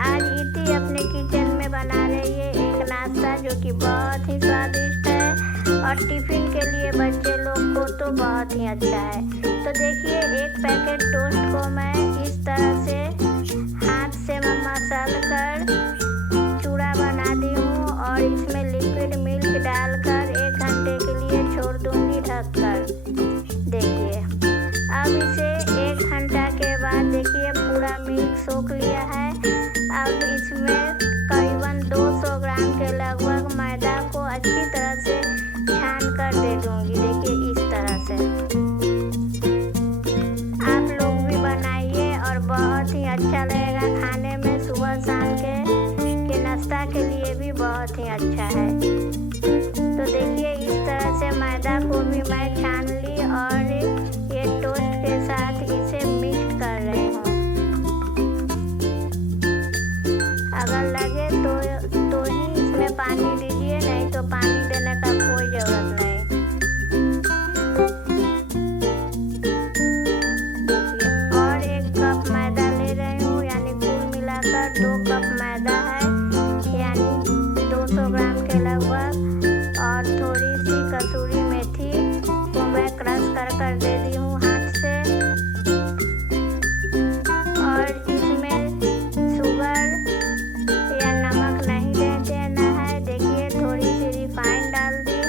आज इति अपने किचन में बना रही है एक नाश्ता जो कि बहुत ही स्वादिष्ट है और टिफ़िन के लिए बच्चे लोग को तो बहुत ही अच्छा है। तो देखिए एक पैकेट टोस्ट को मैं इस तरह से हाथ से मसल कर चूड़ा बना दी हूँ और इसमें लिक्विड मिल्क डालकर 1 घंटे के लिए छोड़ दूँगी ढककर। देखिए अब इसे 1 घंटा के बाद देखिए पूरा मिल्क सोख लिया है। अब इसमें करीबन 200 ग्राम के लगभग मैदा को अच्छी तरह से छान कर दे दूँगी। देखिए इस तरह से आप लोग भी बनाइए और बहुत ही अच्छा लगेगा खाने में। सुबह शाम के नाश्ता के लिए भी बहुत ही अच्छा है। तो देखिए इस तरह से मैदा को भी मैं छान ली और ये टोस्ट के साथ इसे मिक्स कर रही हूँ। अगर लगे तो ही इसमें पानी दीजिए, नहीं तो पानी देने का कोई ज़रूरत नहीं। देखिए और 1 कप मैदा ले रही हूँ, यानी कुल मिलाकर 2 कप मैदा है, यानी 200 ग्राम के लगभग। और थोड़ी सी कसूरी मेथी को मैं क्रश कर दे दी हूँ हाथ से। और इसमें शुगर या नमक नहीं देना है। देखिए थोड़ी सी रिफाइंड डाल दी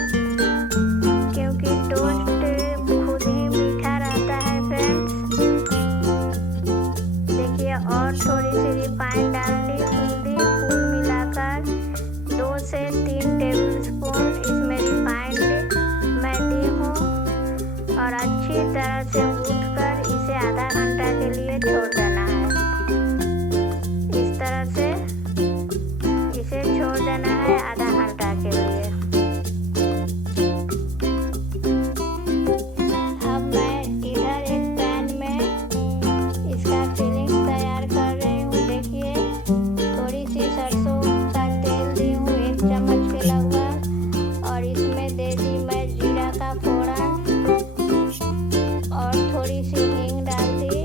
क्योंकि टोस्ट खुद ही मीठा रहता है फ्रेंड्स। देखिए और थोड़ी सी रिफाइंड डाल दी कुल मिलाकर 2 से 3 टेबल स्पून इसमें रिफाइंड मैं दी हूँ और अच्छी तरह से गूँथ कर इसे आधा घंटा के लिए छोड़ देना है। इस तरह से इसे छोड़ देना है आधा घंटा के लिए। अब मैं इधर एक पैन में इसका फिलिंग तैयार कर रही हूँ। देखिए थोड़ी सी सरसों का तेल दी हूँ 1 चम्मच के लगभग और इसमें दे दी मैं जीरा का फोड़न और थोड़ी सी हींग डाल दी।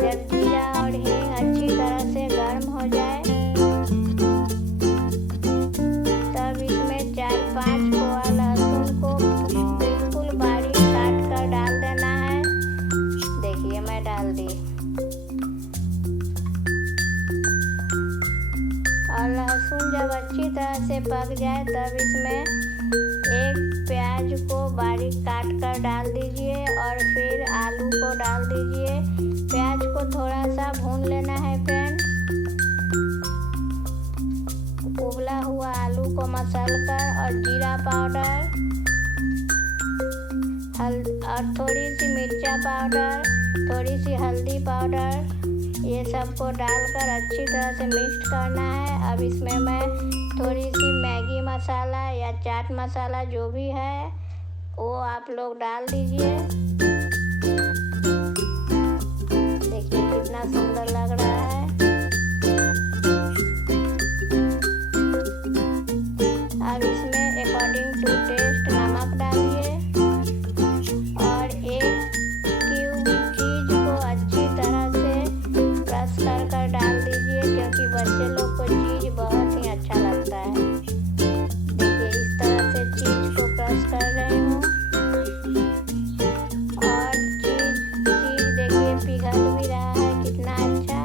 जब जीरा और हींग अच्छी तरह से गर्म हो जाए तब इसमें 4-5 कोआ लहसुन को बिल्कुल बारीक काट कर डाल देना है। देखिए मैं डाल दी और लहसुन जब अच्छी तरह से पक जाए तब इसमें 1 प्याज को बारीक काट कर डाल दीजिए और फिर आलू को डाल दीजिए। प्याज को थोड़ा सा भून लेना है फ्रेंड्स। उबला हुआ आलू को मसल कर और जीरा पाउडर और थोड़ी सी मिर्चा पाउडर, थोड़ी सी हल्दी पाउडर, ये सबको डालकर अच्छी तरह से मिक्स करना है। अब इसमें मैं थोड़ी सी मैगी मसाला या चाट मसाला जो भी है वो आप लोग डाल दीजिए। देखिए कितना सुंदर लग रहा है। अब इसमें अकॉर्डिंग टू टेस्ट नमक डालिए और 1 क्यूब चीज़ को अच्छी तरह से क्रश कर डाल दीजिए क्योंकि बच्चे लोग को चीज़ बहुत ही अच्छा लगता है। देखिए इस तरह से चीज़ को क्रश कर रही हूँ और चीज़ देखिए पिघल भी रहा है कितना अच्छा।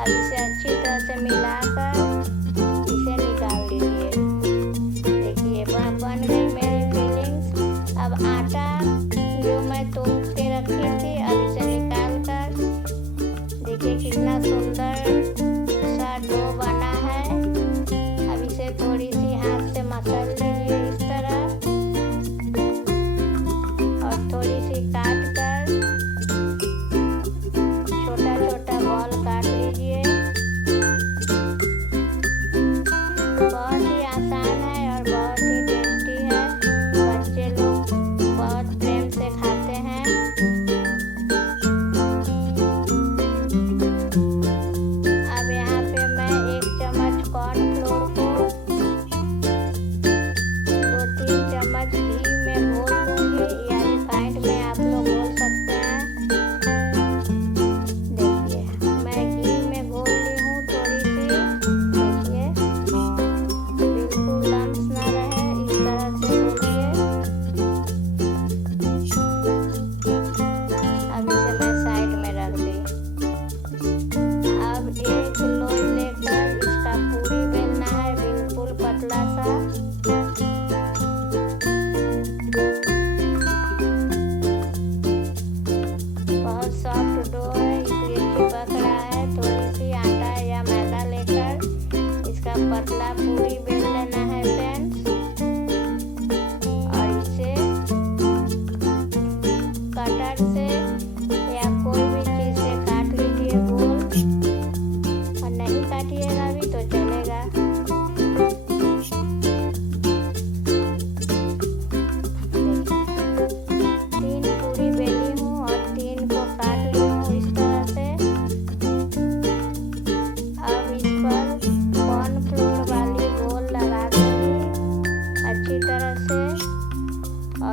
अब इसे अच्छी तरह से मिलाकर इसे निकाल लीजिए। देखिए बन गई मेरी फिलिंग्स। अब आटा जो मैं तोप के रखी थी अब इसे निकाल कर देखिए कितना सुंदर सा डो बना है। अब इसे थोड़ी सी हाथ से मसल लीजिए इस तरह और थोड़ी सी काट कर छोटा छोटा बॉल काट लीजिए। बहुत ही आसान है और बहुत ही टेस्टी है। बच्चे लोग बहुत प्रेम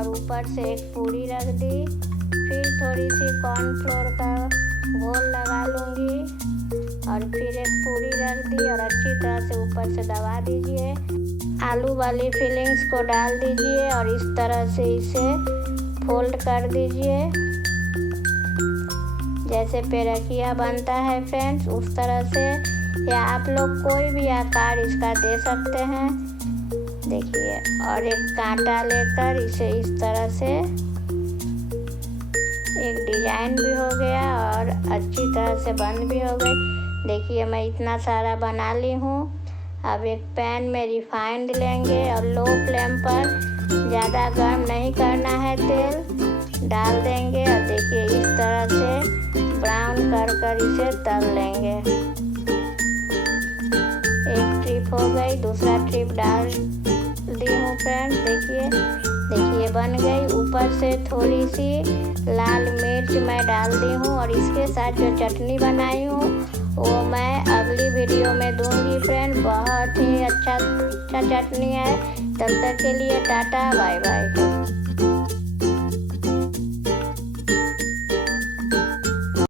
ऊपर से एक पूरी रख दी। फिर थोड़ी सी कॉर्नफ्लोर का घोल लगा लूँगी और फिर एक पूरी रख दी और अच्छी तरह से ऊपर से दबा दीजिए। आलू वाली फिलिंग्स को डाल दीजिए और इस तरह से इसे फोल्ड कर दीजिए। जैसे पेरकिया बनता है फ्रेंड्स, उस तरह से, या आप लोग कोई भी आकार इसका दे सकते हैं। देखिए, और एक कांटा लेकर इसे इस तरह से एक डिजाइन भी हो गया और अच्छी तरह से बंद भी हो गई। देखिए, मैं इतना सारा बना ली हूँ। अब एक पैन में रिफाइंड लेंगे और लो फ्लेम पर, ज़्यादा गर्म नहीं करना है, तेल डाल देंगे और देखिए इस तरह से ब्राउन कर इसे तल लेंगे। एक ट्रिप हो गई, दूसरा ट्रिप डाल दी हूँ फ्रेंड्स। देखिए बन गई। ऊपर से थोड़ी सी लाल मिर्च मैं डाल दी हूँ और इसके साथ जो चटनी बनाई हूँ वो मैं अगली वीडियो में दूंगी फ्रेंड। बहुत ही अच्छा चटनी है। तब तक के लिए टाटा बाय बाय।